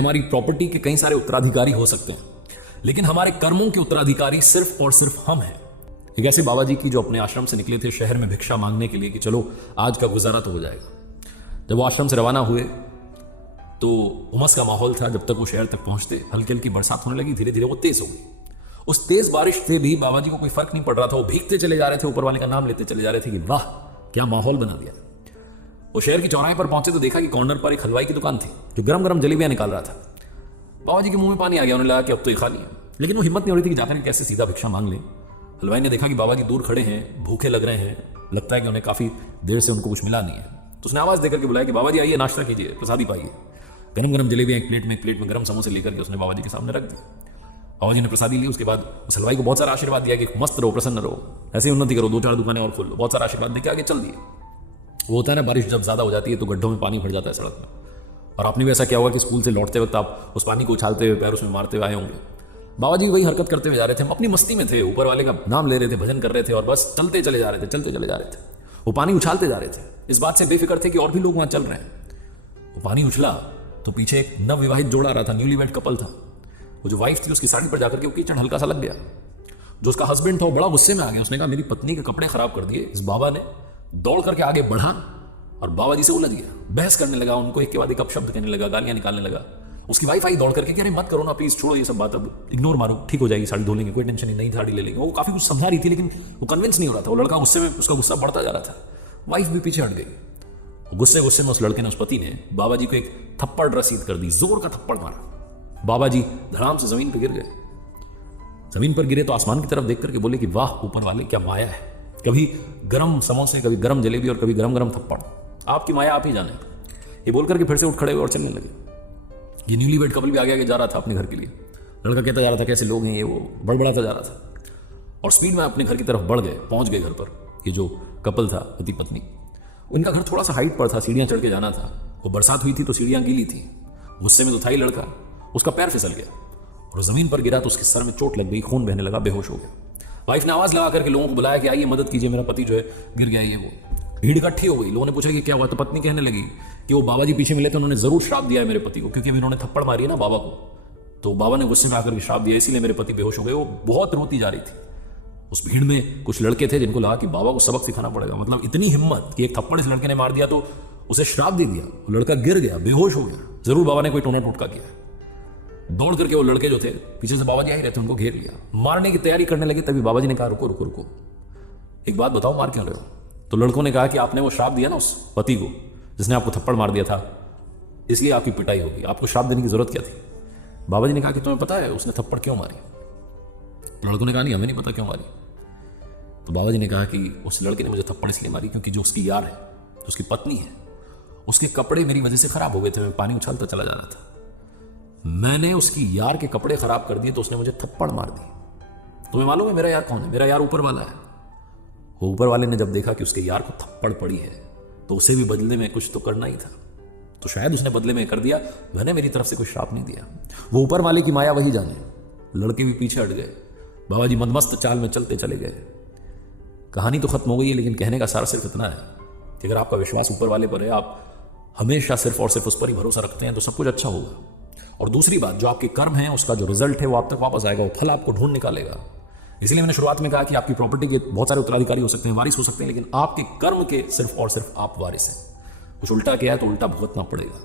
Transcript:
हमारी प्रॉपर्टी के कई सारे उत्तराधिकारी हो सकते हैं, लेकिन हमारे कर्मों के उत्तराधिकारी सिर्फ और सिर्फ हम हैं। एक ऐसे बाबा जी की जो अपने आश्रम से निकले थे शहर में भिक्षा मांगने के लिए कि चलो आज का गुजारा तो हो जाएगा। जब वो आश्रम से रवाना हुए तो उमस का माहौल था। जब तक वो शहर तक पहुंचते हल्की हल्की बरसात होने लगी, धीरे धीरे वो तेज हो गई। उस तेज बारिश से भी बाबा जी को कोई फर्क नहीं पड़ रहा था। वो भीगते चले जा रहे थे, ऊपर वाले का नाम लेते चले जा रहे थे कि वाह क्या माहौल बना दिया। वो शहर की चौराहे पर पहुंचे तो देखा कि कॉर्नर पर एक हलवाई की दुकान थी जो गरम गरम जलेबियां निकाल रहा था। बाबा जी के मुंह में पानी आ गया, उन्हें लगा कि अब तो ये खाली है, लेकिन वो हिम्मत नहीं हो रही थी कि जाकर कैसे सीधा भिक्षा मांग ले। हलवाई ने देखा कि बाबा जी दूर खड़े हैं, भूखे लग रहे हैं, लगता है कि उन्हें काफी देर से उनको कुछ मिला नहीं है। तो उसने आवाज देकर के बुलाया कि बाबा जी आइए, नाश्ता कीजिए, प्रसादी पाइए। गरम गरम जलेबियां एक प्लेट में गरम समोसे लेकर के उसने बाबा जी के सामने रख दी। बाबा जी ने प्रसादी ली। उसके बाद उस हलवाई को बहुत सारा आशीर्वाद दिया कि मस्त रहो, प्रसन्न रहो, ऐसे ही उन्नति करो, 2-4 दुकानें और खोल लो। बहुत सारा आशीर्वाद देकर आगे चल दिए। वो होता है ना, बारिश जब ज्यादा हो जाती है तो गड्ढों में पानी भर जाता है सड़क में। और आपने भी ऐसा किया होगा कि स्कूल से लौटते वक्त आप उस पानी को उछालते हुए पैर उसमें मारते हुए आए होंगे। बाबा जी वही हरकत करते हुए जा रहे थे। हम अपनी मस्ती में थे, ऊपर वाले का नाम ले रहे थे, भजन कर रहे थे और बस चलते चले जा रहे थे। वो पानी उछालते जा रहे थे, इस बात से बेफिक्र थे कि और भी लोग वहां चल रहे हैं। वो पानी उछला तो पीछे एक नवविवाहित जोड़ा रहा था, न्यूलीवेड कपल था। वो जो वाइफ थी उसकी साड़ी पर जाकर के वो कीचड़ हल्का सा लग गया। जो उसका हस्बैंड था वो बड़ा गुस्से में आ गया। उसने कहा मेरी पत्नी के कपड़े खराब कर दिए। इस बाबा ने दौड़ करके आगे बढ़ा और बाबा जी से उलझ गया, बहस करने लगा, उनको एक के बाद एक अपशब्द कहने लगा, गालियां निकालने लगा। उसकी वाइफ आई दौड़ करके कि अरे मत करो ना प्लीज, छोड़ो ये सब बात, अब इग्नोर मारो, ठीक हो जाएगी, साड़ी धो लेंगे, कोई टेंशन नहीं, नई साड़ी ले लेंगे। वो काफी कुछ समझा रही थी लेकिन वो कन्विंस नहीं हो रहा था। वो लड़का गुस्से में, उसका गुस्सा बढ़ता जा रहा था। वाइफ भी पीछे हट गई। गुस्से गुस्से में उस लड़के ने, उस पति ने बाबा जी को एक थप्पड़ रसीद कर दी, जोर का थप्पड़ मारा। बाबा जी धड़ाम से जमीन पर गिर गए। जमीन पर गिरे तो आसमान की तरफ देख करके बोले कि वाह ऊपर वाले क्या माया है, कभी गरम समोसे, कभी गरम जलेबी और कभी गरम गरम थप्पड़, आपकी माया आप ही जाने। ये बोल करके फिर से उठ खड़े हुए और चलने लगे। ये न्यूलीवेड कपल भी आगे आगे जा रहा था अपने घर के लिए। लड़का कहता जा रहा था कैसे लोग हैं ये, वो बड़बड़ाता जा रहा था और स्पीड में अपने घर की तरफ बढ़ गए। पहुंच गए घर पर। ये जो कपल था पति पत्नी, उनका घर थोड़ा सा हाइट पर था, सीढ़ियां चढ़ के जाना था। वो बरसात हुई थी तो सीढ़ियां गीली थी। गुस्से में तो था ही लड़का, उसका पैर फिसल गया और जमीन पर गिरा तो उसके सर में चोट लग गई, खून बहने लगा, बेहोश हो गया। वाइफ ने आवाज लगा करके लोगों को बुलाया कि आइए मदद कीजिए, मेरा पति जो है गिर गया। ये वो भीड़ इकट्ठी हो गई। लोगों ने पूछा कि क्या हुआ, तो पत्नी कहने लगी कि वो बाबा जी पीछे मिले थे, उन्होंने जरूर श्राप दिया है मेरे पति को, क्योंकि उन्होंने थप्पड़ मारी है ना बाबा को, तो बाबा ने गुस्से में आकर के श्राप दिया, इसीलिए मेरे पति बेहोश हो गए। वो बहुत रोती जा रही थी। उस भीड़ में कुछ लड़के थे जिनको लगा कि बाबा को सबक सिखाना पड़ेगा। मतलब इतनी हिम्मत कि एक थप्पड़ इस लड़के ने मार दिया तो उसे श्राप दे दिया। वो लड़का गिर गया, बेहोश हो गया, जरूर बाबा ने कोई टोना टोटका किया। दौड़ करके वो लड़के जो थे पीछे से बाबा जी आई रहे थे, उनको घेर लिया, मारने की तैयारी करने लगे। तभी बाबा जी ने कहा रुको रुको रुको, एक बात बताओ, मार क्यों रहे हो? तो लड़कों ने कहा कि आपने वो श्राप दिया ना उस पति को जिसने आपको थप्पड़ मार दिया था, इसलिए आपकी पिटाई होगी, आपको श्राप देने की जरूरत क्या थी? बाबा जी ने कहा कि तुम्हें पता है उसने थप्पड़ क्यों मारी? लड़कों ने कहा नहीं, हमें नहीं पता क्यों मारी। तो बाबा जी ने कहा कि उस लड़के ने मुझे थप्पड़ इसलिए मारी क्योंकि जो उसकी यार है, जो उसकी पत्नी है, उसके कपड़े मेरी वजह से खराब हो गए थे। मैं पानी उछालता चला जा रहा था, मैंने उसकी यार के कपड़े खराब कर दिए तो उसने मुझे थप्पड़ मार दी। तुम्हें मालूम है मेरा यार कौन है? मेरा यार ऊपर वाला है। वो ऊपर वाले ने जब देखा कि उसके यार को थप्पड़ पड़ी है तो उसे भी बदले में कुछ तो करना ही था, तो शायद उसने बदले में कर दिया। मैंने मेरी तरफ से कोई श्राप नहीं दिया। वो ऊपर वाले की माया वही जाने। लड़के भी पीछे हट गए। बाबा जी मदमस्त चाल में चलते चले गए। कहानी तो खत्म हो गई है, लेकिन कहने का सार सिर्फ इतना है कि अगर आपका विश्वास ऊपर वाले पर है, आप हमेशा सिर्फ और सिर्फ उस पर ही भरोसा रखते हैं, तो सब कुछ अच्छा होगा। और दूसरी बात, जो आपके कर्म है उसका जो रिजल्ट है वो आप तक वापस आएगा, वो फल आपको ढूंढ निकालेगा। इसलिए मैंने शुरुआत में कहा कि आपकी प्रॉपर्टी के बहुत सारे उत्तराधिकारी हो सकते हैं, वारिस हो सकते हैं, लेकिन आपके कर्म के सिर्फ और सिर्फ आप वारिस हैं। कुछ उल्टा किया है तो उल्टा भुगतना पड़ेगा।